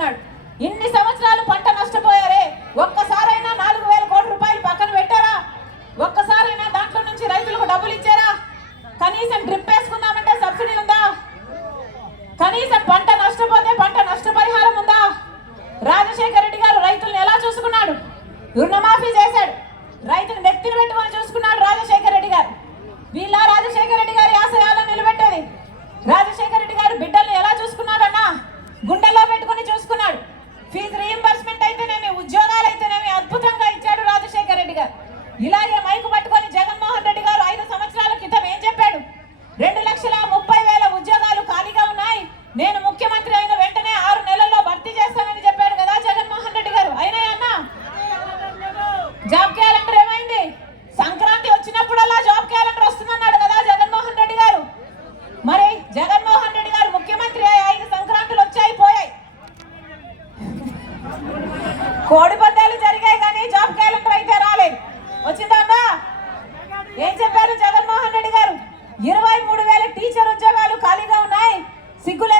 అన్నాడు. ఇన్ని సంవత్సరాలు పంట నష్టపోయారే, ఒక్కసారైనా 4,000 కోట్ల రూపాయలు పక్కన పెట్టారా? ఒక్కసారైనా దాంట్లో నుంచి రైతులకు డబ్బులు ఇచ్చారా? కనీసం డ్రిప్ వేసుకుందామంటే సబ్సిడీ ఉందా? కనీసం పంట నష్టపోతే పంట నష్టపరిహారం ఉందా? రాజశేఖర రెడ్డి గారు రైతులను ఎలా చూసుకున్నాడు? రుణమాఫీ చేశాడు, రైతులు నెత్తిన పెట్టుకొని చూసుకున్నాడు రాజశేఖర రెడ్డి గారు. వీళ్ళ రాజశేఖర రెడ్డి గారి ఆశయాలను నిలబెట్టేది. రాజశేఖర రెడ్డి గారు బిడ్డల్ని ఎలా చూసుకున్నాడన్నా? గుండెల్లో పెట్టుకుని చూసుకున్నాడు. ఫీజు రీయింబర్స్మెంట్ అయితేనేమి, ఉద్యోగాలు అయితేనేమి అద్భుతంగా ఇచ్చాడు రాజశేఖర రెడ్డి గారు. ఇలాగే మైకు పట్టుకొని జగన్మోహన్ రెడ్డి గారు 5 సంవత్సరాల క్రితం ఏం చెప్పాడు? 2,30,000 ఉద్యోగాలు ఖాళీగా ఉన్నాయి, నేను ముఖ్యమంత్రి అయిన వెంటనే 6 నెలల్లో భర్తీ చేస్తానని చెప్పాడు కదా జగన్మోహన్ రెడ్డి గారు. అయినాయన్నా? జాబ్ క్యాలెండర్ ఏమైంది? సంక్రాంతి వచ్చినప్పుడల్లా జాబ్ క్యాలెండర్ వస్తుందన్నాడు కదా జగన్మోహన్ రెడ్డి గారు. మరి జగన్మోహన్ రెడ్డి గారు ముఖ్యమంత్రి 5 సంక్రాంతులు వచ్చాయి పోయాయి. కోడి పందాలు జరిగాయి కానీ జాబ్ క్యాలెండర్ అయితే రాలేదు. వచ్చిందా? ఏం చెప్పారు జగన్మోహన్ రెడ్డి గారు? 23,000 టీచర్ ఉద్యోగాలు ఖాళీగా ఉన్నాయి, సిగ్గులే